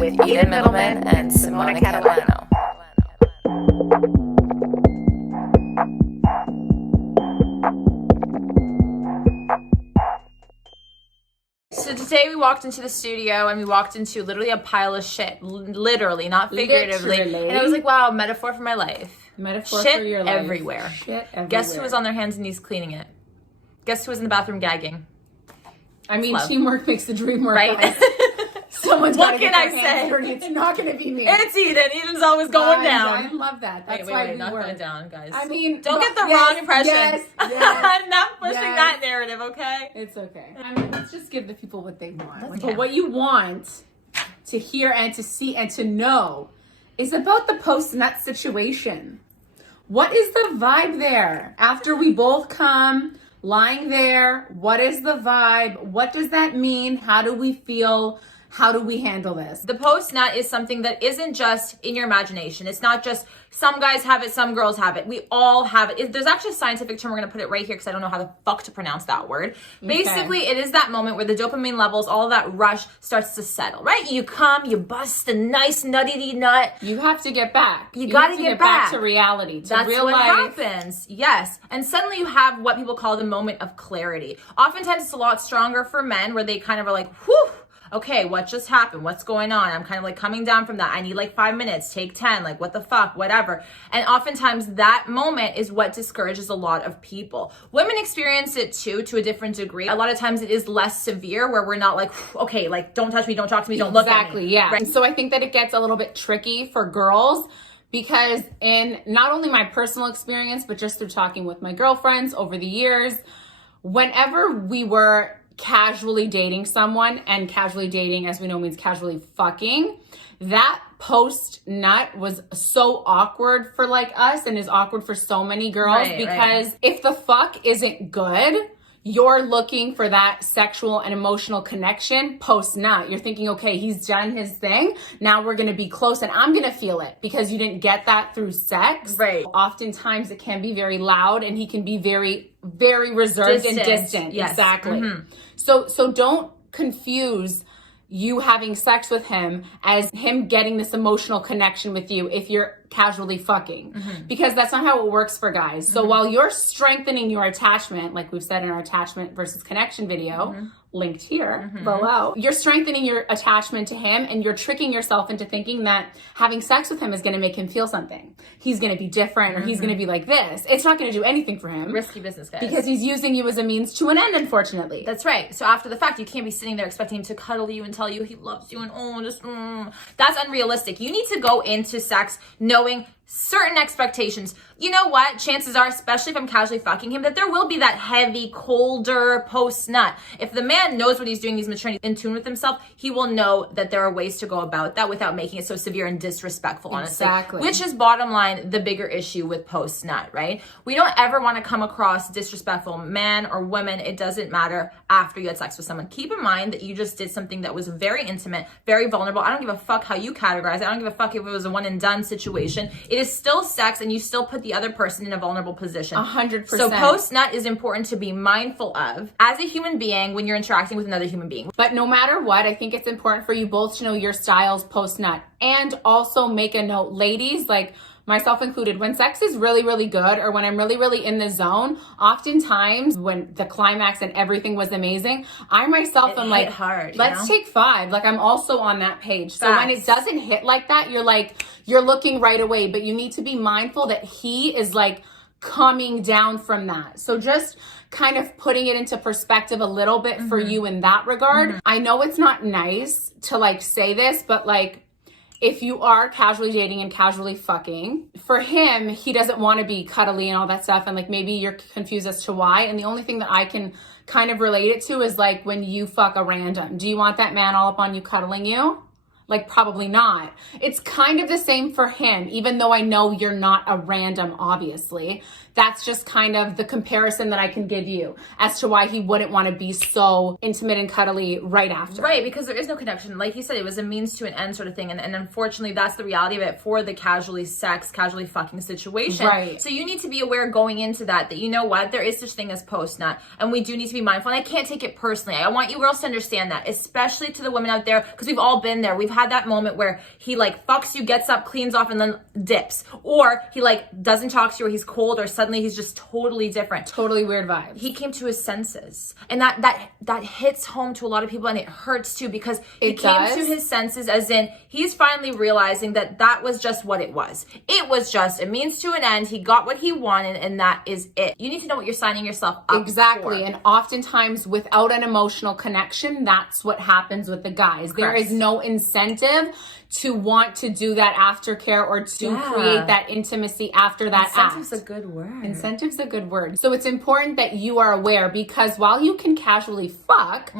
with Eden Middleman and Simona Catalano. So today we walked into the studio and we walked into literally a pile of shit, literally, not figuratively. Literally. And I was like, wow, metaphor for my life. Metaphor shit for your life. everywhere. Shit everywhere. Guess who was on their hands and knees cleaning it? Guess who was in the bathroom gagging? I mean, teamwork makes the dream work. Right? Someone's What gotta can get their I hands say? dirty. It's not going to be me. It's Eden. Eden's always going down. I love that. That's why we not work. going down, guys. I mean, don't get the wrong impression. Yes, I'm not pushing that narrative, okay? It's okay. I mean, let's just give the people what they want. Okay. But what you want to hear and to see and to know is about the post-nut situation. What is the vibe there? After we both come, lying there, what is the vibe? What does that mean? How do we feel? How do we handle this? The post-nut is something that isn't just in your imagination. It's not just some guys have it, some girls have it. We all have it. There's actually a scientific term. We're going to put it right here because I don't know how the fuck to pronounce that word. Okay. Basically, it is that moment where the dopamine levels, all of that rush starts to settle, right? You come, you bust a nice nutty nut. You have to get back. You got to get back to reality, to That's real what life. happens. Yes. And suddenly you have what people call the moment of clarity. Oftentimes it's a lot stronger for men where they kind of are like, whew. Okay, what just happened? What's going on? I'm kind of like coming down from that. I need like 5 minutes, take 10, like what the fuck, whatever. And oftentimes that moment is what discourages a lot of people. Women experience it too, to a different degree. A lot of times it is less severe where we're not like, okay, like don't touch me, don't talk to me, don't look at me. Exactly, yeah. Right? So I think that it gets a little bit tricky for girls because in not only my personal experience, but just through talking with my girlfriends over the years, whenever we were casually dating someone, and casually dating, as we know, means casually fucking, that post nut was so awkward for like us and is awkward for so many girls because if the fuck isn't good, you're looking for that sexual and emotional connection post nut. You're thinking, okay, he's done his thing. Now we're going to be close and I'm going to feel it because you didn't get that through sex. Right. Oftentimes it can be very loud and he can be very, very reserved and distant. Yes. Exactly. Mm-hmm. So don't confuse you having sex with him as him getting this emotional connection with you if you're casually fucking, because that's not how it works for guys. So while you're strengthening your attachment, like we've said in our attachment versus connection video, linked here below, you're strengthening your attachment to him and you're tricking yourself into thinking that having sex with him is going to make him feel something. He's going to be different or he's going to be like this. It's not going to do anything for him. Risky business, guys. Because he's using you as a means to an end, unfortunately. That's right. So after the fact, you can't be sitting there expecting him to cuddle you and tell you he loves you and that's unrealistic. You need to go into sex knowing certain expectations. You know what? Chances are, especially if I'm casually fucking him, that there will be that heavy, colder post-nut. If the man knows what he's doing, he's mature, in tune with himself, he will know that there are ways to go about that without making it so severe and disrespectful, honestly. Exactly. Which is, bottom line, the bigger issue with post-nut, right? We don't ever want to come across disrespectful, man or woman, it doesn't matter, after you had sex with someone. Keep in mind that you just did something that was very intimate, very vulnerable. I don't give a fuck how you categorize it. I don't give a fuck if it was a one and done situation. It is still sex and you still put the other person in a vulnerable position. 100%. So post-nut is important to be mindful of as a human being when you're interacting with another human being. But no matter what, I think it's important for you both to know your styles post-nut. And also make a note, ladies, like myself included, when sex is really, really good or when I'm really, really in the zone, oftentimes when the climax and everything was amazing, I myself am like, hard, let's take 5. Like I'm also on that page. So when it doesn't hit like that, you're looking right away, but you need to be mindful that he is like coming down from that. So just kind of putting it into perspective a little bit for you in that regard. I know it's not nice to like say this, but like, if you are casually dating and casually fucking, for him, he doesn't want to be cuddly and all that stuff. And like, maybe you're confused as to why. And the only thing that I can kind of relate it to is like when you fuck a random. Do you want that man all up on you cuddling you? Like, probably not. It's kind of the same for him, even though I know you're not a random, obviously. That's just kind of the comparison that I can give you as to why he wouldn't want to be so intimate and cuddly right after. Right, because there is no connection. Like you said, it was a means to an end sort of thing. And unfortunately, that's the reality of it for the casually fucking situation. Right. So you need to be aware going into that you know what? There is such thing as post-nut. And we do need to be mindful. And I can't take it personally. I want you girls to understand that, especially to the women out there, because we've all been there. We've had that moment where he like fucks you, gets up, cleans off, and then dips, or he like doesn't talk to you, or he's cold, or suddenly he's just totally different. Totally weird vibes. He came to his senses, and that hits home to a lot of people, and it hurts too, because he came to his senses, as in he's finally realizing that was just what it was. It was just a means to an end. He got what he wanted, and that is it. You need to know what you're signing yourself up exactly for. And oftentimes without an emotional connection, that's what happens with the guys. Correct. There is no incentive to want to do that aftercare or to create that intimacy after that act. Incentive's a good word. Incentive's a good word. So it's important that you are aware, because while you can casually fuck,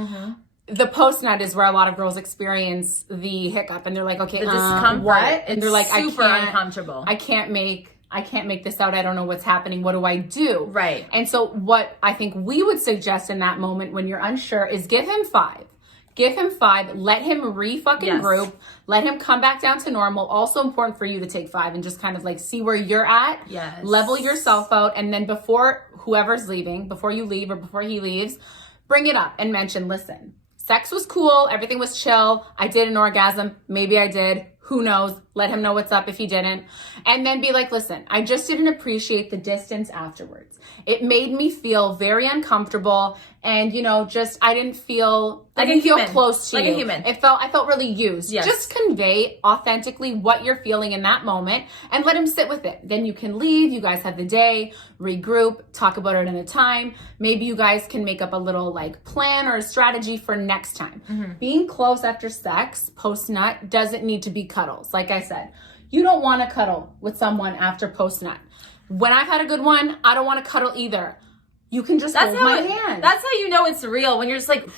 the post nut is where a lot of girls experience the hiccup, and they're like, okay, the discomfort. what? And they're like, super uncomfortable. I can't make this out. I don't know what's happening. What do I do? Right. And so what I think we would suggest in that moment when you're unsure is give him 5. Give him 5. Let him re-fucking group. Let him come back down to normal. Also important for you to take 5 and just kind of like see where you're at. Yes. Level yourself out. And then before whoever's leaving, before you leave or before he leaves, bring it up and mention, listen, sex was cool. Everything was chill. I did an orgasm. Maybe I did. Who knows? Let him know what's up if he didn't. And then be like, listen, I just didn't appreciate the distance afterwards. It made me feel very uncomfortable. And, just, I didn't feel close to you. Like a human. I felt really used. Yes. Just convey authentically what you're feeling in that moment and let him sit with it. Then you can leave. You guys have the day, regroup, talk about it in a time. Maybe you guys can make up a little like plan or a strategy for next time. Being close after sex, post nut, doesn't need to be cuddles. Like I said, you don't want to cuddle with someone after post nut. When I've had a good one, I don't want to cuddle either. You can just hold my hand. That's how you know it's real, when you're just like,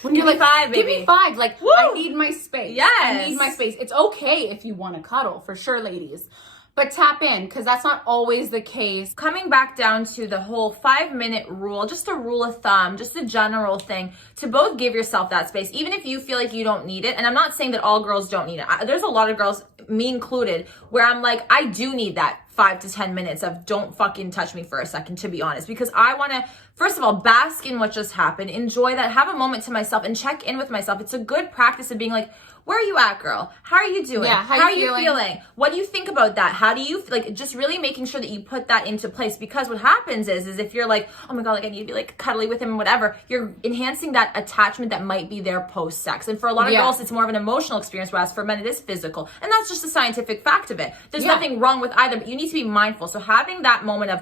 when you're like, 5, baby. Give me 5. Like, woo! I need my space. Yes. I need my space. It's okay if you want to cuddle, for sure, ladies. But tap in, because that's not always the case. Coming back down to the whole 5-minute rule, just a rule of thumb, just a general thing, to both give yourself that space, even if you feel like you don't need it. And I'm not saying that all girls don't need it. There's a lot of girls, me included, where I'm like, I do need that 5 to 10 minutes of don't fucking touch me for a second, to be honest, because I want to, first of all, bask in what just happened, enjoy that, have a moment to myself, and check in with myself. It's a good practice of being like, where are you at, girl? How are you doing? Yeah, how are you feeling? What do you think about that? How do you like, just really making sure that you put that into place, because what happens is if you're like, oh my God, like I need to be like cuddly with him and whatever, you're enhancing that attachment that might be there post sex. And for a lot of girls, it's more of an emotional experience, whereas for men, it is physical. And that's just a scientific fact of it. There's nothing wrong with either, but you need to be mindful. So having that moment of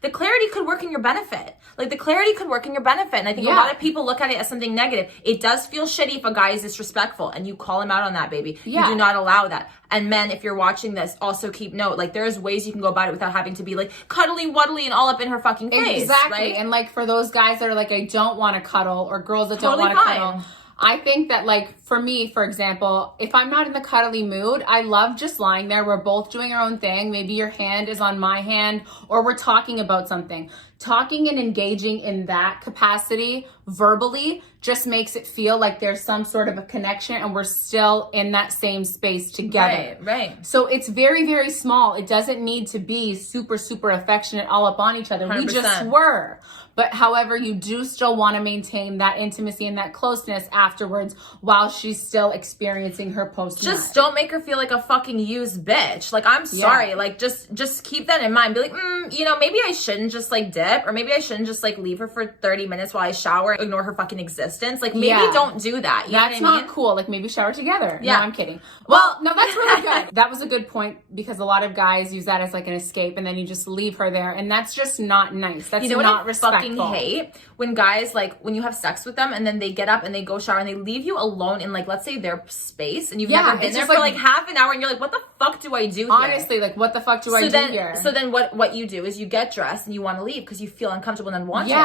the clarity could work in your benefit. Like the clarity could work in your benefit. And I think a lot of people look at it as something negative. It does feel shitty if a guy is disrespectful, and you call him out on that, baby. You do not allow that. And men, if you're watching this, also keep note, like there's ways you can go about it without having to be like cuddly wuddly and all up in her fucking face. Exactly. Right? And like for those guys that are like, I don't want to cuddle, or girls that don't want to cuddle, I think that like for me, for example, if I'm not in the cuddly mood, I love just lying there. We're both doing our own thing. Maybe your hand is on my hand, or we're talking about something. Talking and engaging in that capacity verbally just makes it feel like there's some sort of a connection, and we're still in that same space together. Right. So it's very, very small. It doesn't need to be super, super affectionate all up on each other. 100%. We just were. But however, you do still want to maintain that intimacy and that closeness afterwards while she's still experiencing her post. Just don't make her feel like a fucking used bitch. Like, I'm sorry. Like, just keep that in mind. Be like, maybe I shouldn't just like dip, or maybe I shouldn't just like leave her for 30 minutes while I shower, ignore her fucking existence. Like, maybe don't do that. You that's know what not cool. Like, maybe shower together. Yeah. No, I'm kidding. Well, no, that's really good. That was a good point, because a lot of guys use that as like an escape, and then you just leave her there, and that's just not nice. That's not respectful. Fucking hate when guys, like, when you have sex with them and then they get up and they go shower and they leave you alone in, like, let's say their space, and you've never been there for like half an hour, and you're like, what the fuck do I do here? Honestly, like, what the fuck do I do here? So then what you do is you get dressed and you want to leave because you feel uncomfortable and unwanted.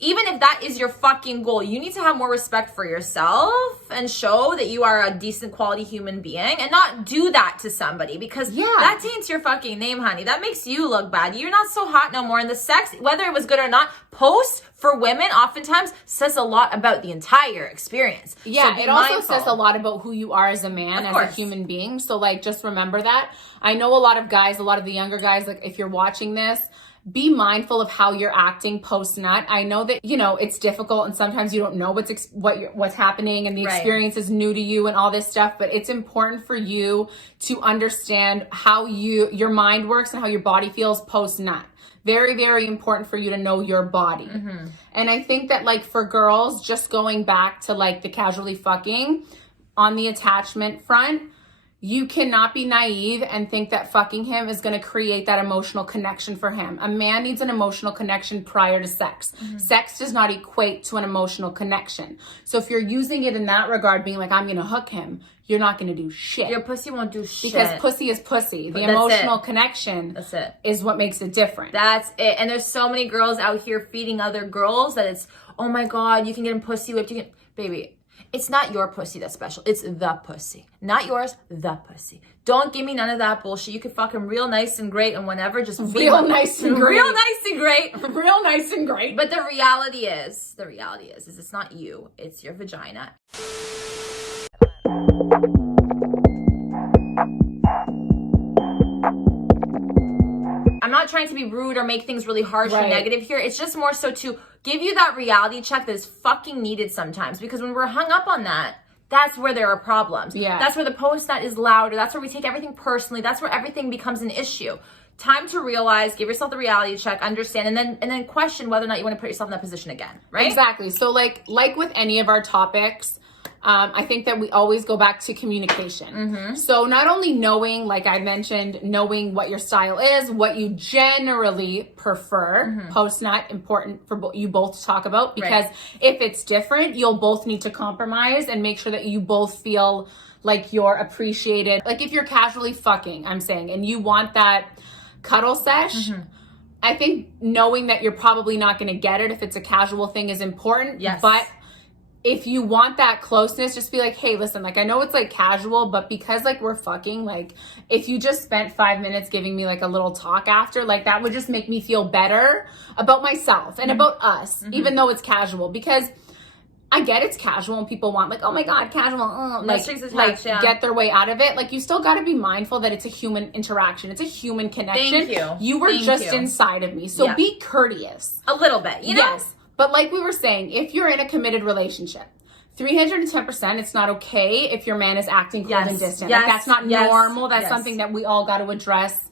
Even if that is your fucking goal, you need to have more respect for yourself and show that you are a decent quality human being, and not do that to somebody, because that taints your fucking name, honey. That makes you look bad. You're not so hot no more. And the sex, whether it was good or not, post for women oftentimes says a lot about the entire experience. Yeah, so it also says a lot about who you are as a man, as a human being. So like, just remember that. I know a lot of guys, a lot of the younger guys, like if you're watching this, be mindful of how you're acting post nut. I know that, you know, it's difficult and sometimes you don't know what's happening and the experience is new to you and all this stuff, but it's important for you to understand how your mind works and how your body feels post nut. Very, very important for you to know your body. And I think that, like, for girls, just going back to like the casually fucking on the attachment front, you cannot be naive and think that fucking him is going to create that emotional connection for him. A man needs an emotional connection prior to sex. Sex does not equate to an emotional connection. So if you're using it in that regard, being like, I'm going to hook him, you're not going to do shit. Your pussy won't do shit. Because pussy is pussy. The emotional connection is what makes it different. That's it. And there's so many girls out here feeding other girls that it's, oh my God, you can get him pussy whipped. Baby, it's not your pussy that's special. It's the pussy. Not yours, the pussy. Don't give me none of that bullshit. You can fuck him real nice and great and whenever. Just real nice and great. Real nice and great. Real nice and great. But the reality is it's not you. It's your vagina. I'm not trying to be rude or make things really harsh or negative here. It's just more so to give you that reality check that is fucking needed sometimes. Because when we're hung up on that, that's where there are problems. Yeah. That's where the post-nut is louder. That's where we take everything personally. That's where everything becomes an issue. Time to realize, give yourself the reality check, understand, and then question whether or not you want to put yourself in that position again, right? Exactly. So like with any of our topics, I think that we always go back to communication. So not only knowing, like I mentioned, knowing what your style is, what you generally prefer, post-nut, important for you both to talk about, because if it's different, you'll both need to compromise and make sure that you both feel like you're appreciated. Like if you're casually fucking, I'm saying, and you want that cuddle sesh, I think knowing that you're probably not going to get it if it's a casual thing is important. Yes. But if you want that closeness, just be like, hey, listen, like, I know it's like casual, but because like we're fucking, like, if you just spent 5 minutes giving me like a little talk after, like that would just make me feel better about myself and about us, even though it's casual. Because I get it's casual and people want like, oh my God, casual, get their way out of it. Like, you still got to be mindful that it's a human interaction. It's a human connection. Thank you. You were just inside of me. So be courteous. A little bit, you know? Yes. But like we were saying, if you're in a committed relationship, 310%, it's not okay if your man is acting cold and distant. Like, that's not normal. That's something that we all got to address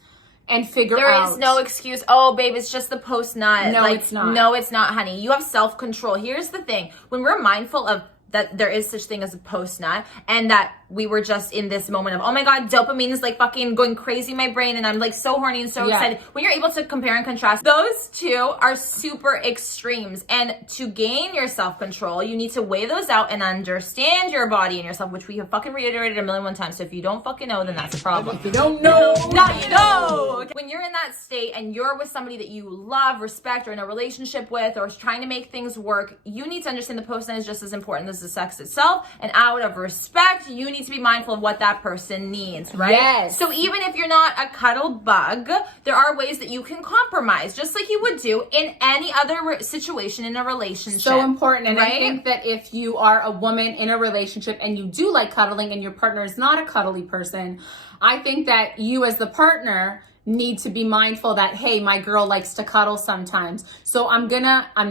and figure out. There is no excuse. Oh, babe, it's just the post-nut. No, it's not. No, it's not, honey. You have self-control. Here's the thing. When we're mindful of that there is such thing as a post-nut and that we were just in this moment of, oh my God, dopamine is like fucking going crazy in my brain and I'm like so horny and so excited. When you're able to compare and contrast, those two are super extremes. And to gain your self-control, you need to weigh those out and understand your body and yourself, which we have fucking reiterated a million times. So if you don't fucking know, then that's a problem. If you don't know, now you know. When you're in that state and you're with somebody that you love, respect, or in a relationship with, or trying to make things work, you need to understand the post-nut is just as important as the sex itself. And out of respect, you need to be mindful of what that person needs, right? Yes. So even if you're not a cuddle bug, there are ways that you can compromise, just like you would do in any other situation in a relationship. So important. And I think that if you are a woman in a relationship and you do like cuddling and your partner is not a cuddly person, I think that you as the partner need to be mindful that, hey, my girl likes to cuddle sometimes. So I'm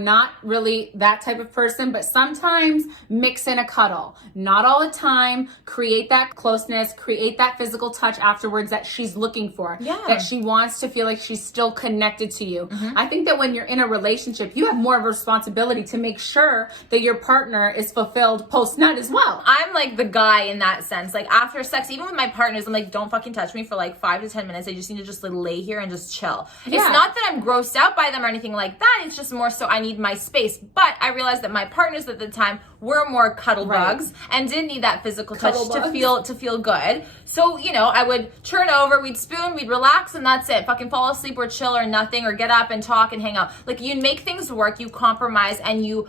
not really that type of person, but sometimes mix in a cuddle. Not all the time. Create that closeness, create that physical touch afterwards that she's looking for. Yeah. That she wants to feel like she's still connected to you. I think that when you're in a relationship, you have more of a responsibility to make sure that your partner is fulfilled post-nut as well. I'm like the guy in that sense. Like after sex, even with my partners, I'm like, don't fucking touch me for like 5 to 10 minutes. I just need to just like lay here and just chill. It's not that I'm grossed out by them or anything like that. It's just more so I need my space. But I realized that my partners at the time were more cuddle bugs and didn't need that physical touch to feel good. So, you know, I would turn over, we'd spoon, we'd relax, and that's it. Fucking fall asleep or chill or nothing, or get up and talk and hang out. Like, you make things work, you compromise, and you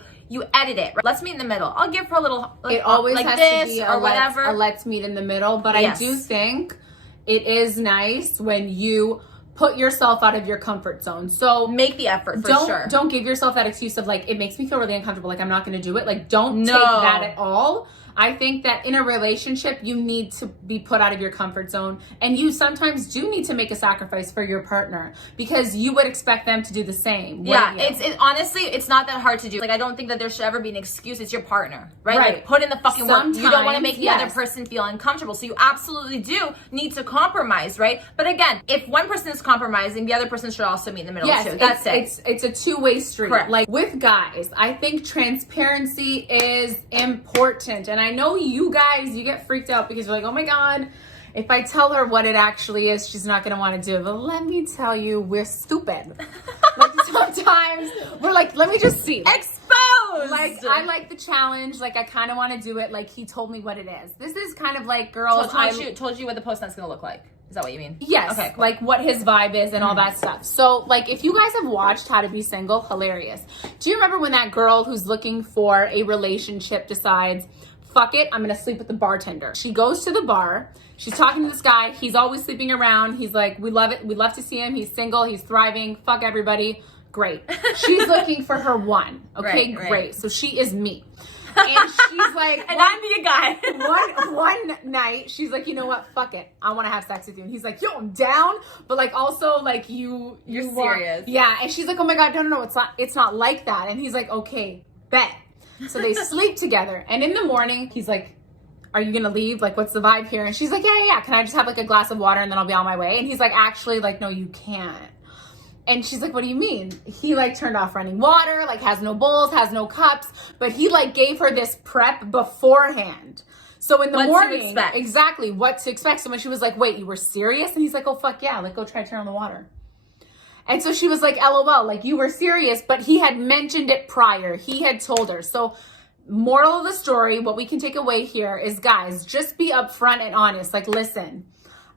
edit it. Let's meet in the middle. I'll give her a little, like, it always like has this to be or whatever. Let's meet in the middle. But I do think it is nice when you put yourself out of your comfort zone. So make the effort for sure. Don't give yourself that excuse of like, it makes me feel really uncomfortable, like I'm not going to do it. Like, don't take that at all. I think that in a relationship, you need to be put out of your comfort zone. And you sometimes do need to make a sacrifice for your partner because you would expect them to do the same. Yeah, honestly, it's not that hard to do. Like, I don't think that there should ever be an excuse. It's your partner, right? Like, put in the fucking work. You don't want to make the other person feel uncomfortable. So you absolutely do need to compromise, right? But again, if one person is compromising, the other person should also meet in the middle too. That's it. It's a two-way street. Correct. Like with guys, I think transparency is important. And I know you guys, you get freaked out because you're like, oh my God, if I tell her what it actually is, she's not going to want to do it. But let me tell you, we're stupid. Like sometimes we're like, let me just see. Exposed! Like, I like the challenge. Like, I kind of want to do it. Like, he told me what it is. This is kind of like, girls. Told you what the post-nut's going to look like. Is that what you mean? Yes. Okay, cool. Like what his vibe is and all that stuff. So like if you guys have watched How to Be Single, hilarious. Do you remember when that girl who's looking for a relationship decides, fuck it, I'm going to sleep with the bartender. She goes to the bar. She's talking to this guy. He's always sleeping around. He's like, we love it. We love to see him. He's single. He's thriving. Fuck everybody. Great. She's looking for her one. Okay, Right. great. So she is me. And she's like, and I'm the guy. one night, she's like, you know what? Fuck it. I want to have sex with you. And he's like, yo, I'm down. But like, also like you're serious. Yeah. And she's like, oh my God, no, it's not like that. And he's like, okay, bet. So they sleep together. And in the morning, he's like, are you going to leave? Like, what's the vibe here? And she's like, yeah. Can I just have like a glass of water and then I'll be on my way? And he's like, actually, like, no, you can't. And she's like, what do you mean? He like turned off running water, like has no bowls, has no cups, but he like gave her this prep beforehand. So in the morning, exactly what to expect. So when she was like, wait, you were serious? And he's like, oh, fuck yeah. Like, go try to turn on the water. And so she was like, LOL, like you were serious, but he had mentioned it prior. He had told her. So moral of the story, what we can take away here is, guys, just be upfront and honest. Like, listen,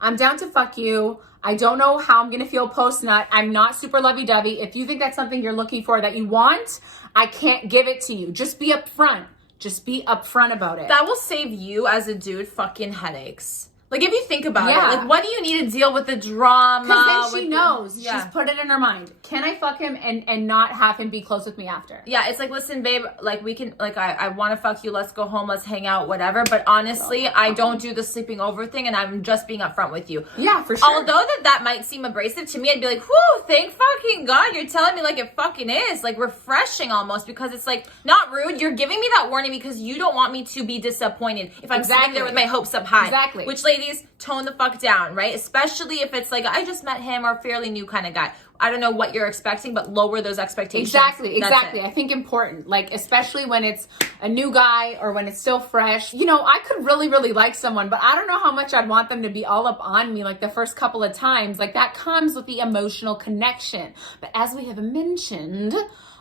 I'm down to fuck you. I don't know how I'm going to feel post-nut. I'm not super lovey-dovey. If you think that's something you're looking for that you want, I can't give it to you. Just be upfront. Just be upfront about it. That will save you as a dude fucking headaches. Like, if you think about it, like, what do you need to deal with the drama? Because then she knows. She's put it in her mind. Can I fuck him and not have him be close with me after? Yeah, it's like, listen, babe, like, we can, like, I want to fuck you. Let's go home. Let's hang out, whatever. But honestly, I don't do the sleeping over thing, and I'm just being upfront with you. Yeah, for sure. Although that might seem abrasive to me, I'd be like, whew, thank fucking God. You're telling me like it fucking is. Like, refreshing almost, because it's like, not rude. You're giving me that warning because you don't want me to be disappointed if I'm sitting there with my hopes up high. Exactly. Which, ladies, tone the fuck down, right? Especially if it's like, I just met him or fairly new kind of guy. I don't know what you're expecting, but lower those expectations. Exactly. I think important, like, especially when it's a new guy or when it's still fresh. You know, I could really, really like someone, but I don't know how much I'd want them to be all up on me like the first couple of times. Like, that comes with the emotional connection. But as we have mentioned,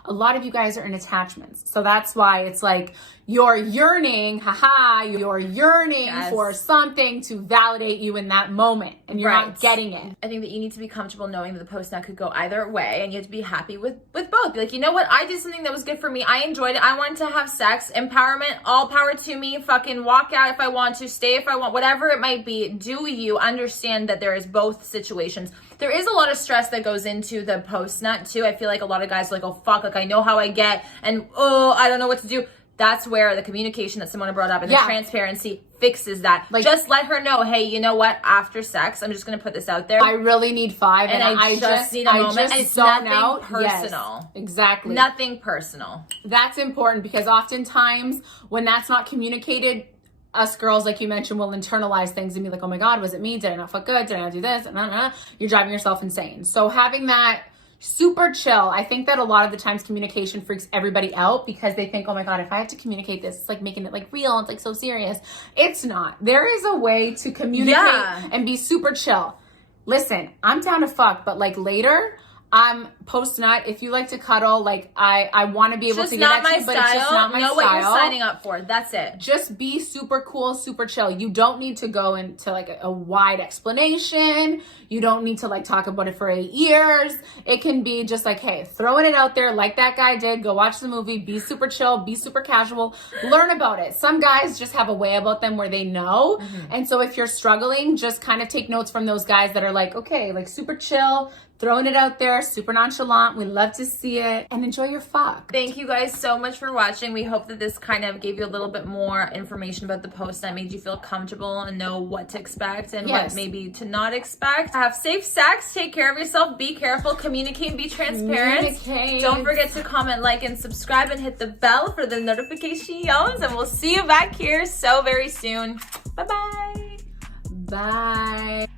a lot of you guys are in attachments. So that's why it's like you're yearning, you're yearning for something to validate you in that moment, and you're not getting it. I think that you need to be comfortable knowing that the post-nut could go either way, and you have to be happy with both. Be like, you know what? I did something that was good for me. I enjoyed it. I wanted to have sex. Empowerment, all power to me. Fucking walk out if I want to, stay if I want, whatever it might be. Do you understand that there is both situations? There is a lot of stress that goes into the post-nut too. I feel like a lot of guys are like, oh fuck, like I know how I get, and oh, I don't know what to do. That's where the communication that Simona brought up and the transparency fixes that. Like, just let her know, hey, you know what? After sex, I'm just going to put this out there. I really need 5, and I just need a moment. And it's nothing personal. Yes, exactly. Nothing personal. That's important, because oftentimes when that's not communicated, us girls, like you mentioned, will internalize things and be like, oh my God, was it me? Did I not fuck good? Did I not do this? You're driving yourself insane. So having that super chill. I think that a lot of the times communication freaks everybody out because they think, oh my God, if I have to communicate this, it's like making it like real. It's like so serious. It's not. There is a way to communicate and be super chill. Listen, I'm down to fuck, but like later, I'm post-nut. If you like to cuddle, like I want to be able to get at you, but it's just not my style. Know what you're signing up for. That's it. Just be super cool, super chill. You don't need to go into like a wide explanation. You don't need to like talk about it for 8 years. It can be just like, hey, throwing it out there like that guy did. Go watch the movie. Be super chill. Be super casual. Learn about it. Some guys just have a way about them where they know. And so if you're struggling, just kind of take notes from those guys that are like, okay, like super chill. throwing it out there, super nonchalant. We love to see it, and enjoy your fuck. Thank you guys so much for watching. We hope that this kind of gave you a little bit more information about the post that made you feel comfortable and know what to expect and what maybe to not expect. Have safe sex, take care of yourself, be careful, communicate, and be transparent. Don't forget to comment, like, and subscribe, and hit the bell for the notifications, and we'll see you back here so very soon. Bye-bye. Bye.